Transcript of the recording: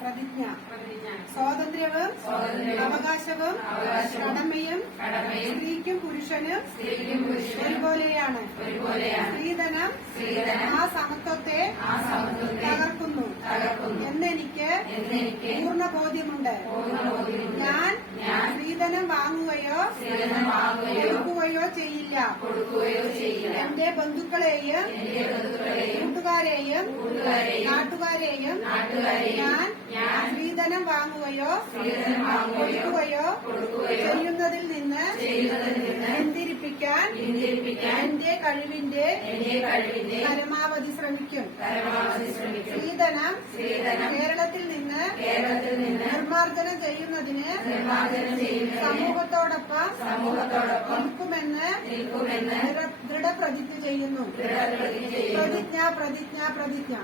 പ്രതിജ്ഞ സ്വാതന്ത്ര്യവും അവകാശവും കടമയും സ്ത്രീക്കും പുരുഷനും ഒരുപോലെയാണ്. സ്ത്രീധനം ആ സമത്വത്തെ തകർക്കുന്നു എന്നെനിക്ക് പൂർണ്ണ ബോധ്യമുണ്ട്. ഞാൻ സ്ത്രീധനം വാങ്ങുകയോ കൊടുക്കുകയോ ചെയ്യില്ല. എന്റെ ബന്ധുക്കളെയും കൂട്ടുകാരെയും നാട്ടുകാരെയും ഞാൻ സ്ത്രീധനം വാങ്ങുകയോ കൊടുക്കുകയോ ചെയ്യുന്നതിൽ നിന്ന് പിന്തിരിപ്പിക്കാൻ എന്റെ കഴിവിന്റെ പരമാവധി ശ്രമിക്കും. സ്ത്രീധനം കേരളത്തിൽ നിന്ന് നിർമ്മാർജ്ജനം ചെയ്യുന്നതിന് സമൂഹത്തോടൊപ്പം നിൽക്കുമെന്ന് ദൃഢപ്രതിജ്ഞ ചെയ്യുന്നു. പ്രതിജ്ഞ പ്രതിജ്ഞ പ്രതിജ്ഞ.